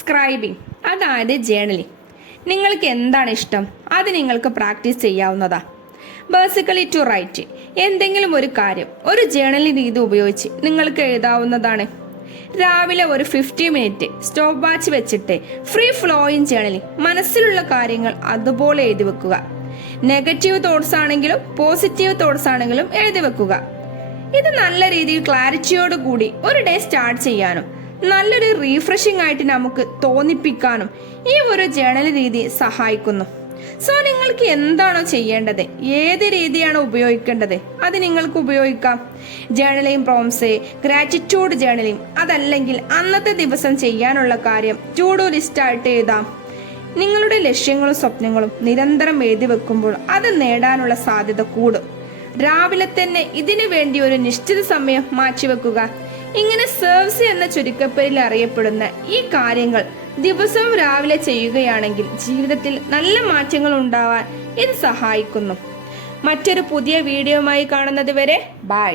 Scribing, അതായത് journalling. നിങ്ങൾക്ക് എന്താണ് ഇഷ്ടം അത് നിങ്ങൾക്ക് പ്രാക്ടീസ് ചെയ്യാവുന്നതാ. ബേസിക്കലി ടു റൈറ്റ്, എന്തെങ്കിലും ഒരു കാര്യം ഒരു ജേണലിംഗ് രീതി ഉപയോഗിച്ച് നിങ്ങൾക്ക് എഴുതാവുന്നതാണ്. രാവിലെ ഒരു 50 മിനിറ്റ് സ്റ്റോപ്പ് വാച്ച് വെച്ചിട്ട് ഫ്രീ ഫ്ലോയിങ് ജേണലിംഗ്, മനസ്സിലുള്ള കാര്യങ്ങൾ അതുപോലെ എഴുതി വെക്കുക. നെഗറ്റീവ് തോട്ട്സ് ആണെങ്കിലും പോസിറ്റീവ് തോട്ട്സ് ആണെങ്കിലും എഴുതി വെക്കുക. ഇത് നല്ല രീതിയിൽ ക്ലാരിറ്റിയോട് കൂടി ഒരു ഡേ സ്റ്റാർട്ട് ചെയ്യാനും നല്ലൊരു റീഫ്രഷിംഗ് ആയിട്ട് നമുക്ക് തോന്നിപ്പിക്കാനും ഈ ഒരു ജേണൽ രീതി സഹായിക്കുന്നു. സോ നിങ്ങൾക്ക് എന്താണോ ചെയ്യേണ്ടത്, ഏത് രീതിയാണ് ഉപയോഗിക്കേണ്ടത് അത് നിങ്ങൾക്ക് ഉപയോഗിക്കാം. ജേണലിംഗ് പ്രോംസ്, ഗ്രാറ്റിറ്റ്യൂഡ് ജേണലിംഗ്, അതല്ലെങ്കിൽ അന്നത്തെ ദിവസം ചെയ്യാനുള്ള കാര്യം ടു ഡു ലിസ്റ്റ് ആയിട്ട് എഴുതാം. നിങ്ങളുടെ ലക്ഷ്യങ്ങളും സ്വപ്നങ്ങളും നിരന്തരം എഴുതി വെക്കുമ്പോൾ അത് നേടാനുള്ള സാധ്യത കൂടും. രാവിലെ തന്നെ ഇതിനു വേണ്ടി ഒരു നിശ്ചിത സമയം മാറ്റിവെക്കുക. ഇങ്ങനെ സർവ്സ് എന്ന ചുരുക്കപ്പേരിൽ അറിയപ്പെടുന്ന ഈ കാര്യങ്ങൾ ദിവസവും രാവിലെ ചെയ്യുകയാണെങ്കിൽ ജീവിതത്തിൽ നല്ല മാറ്റങ്ങൾ ഉണ്ടാവാൻ ഇത് സഹായിക്കുന്നു. മറ്റൊരു പുതിയ വീഡിയോയുമായി കാണുന്നത് വരെ ബൈ.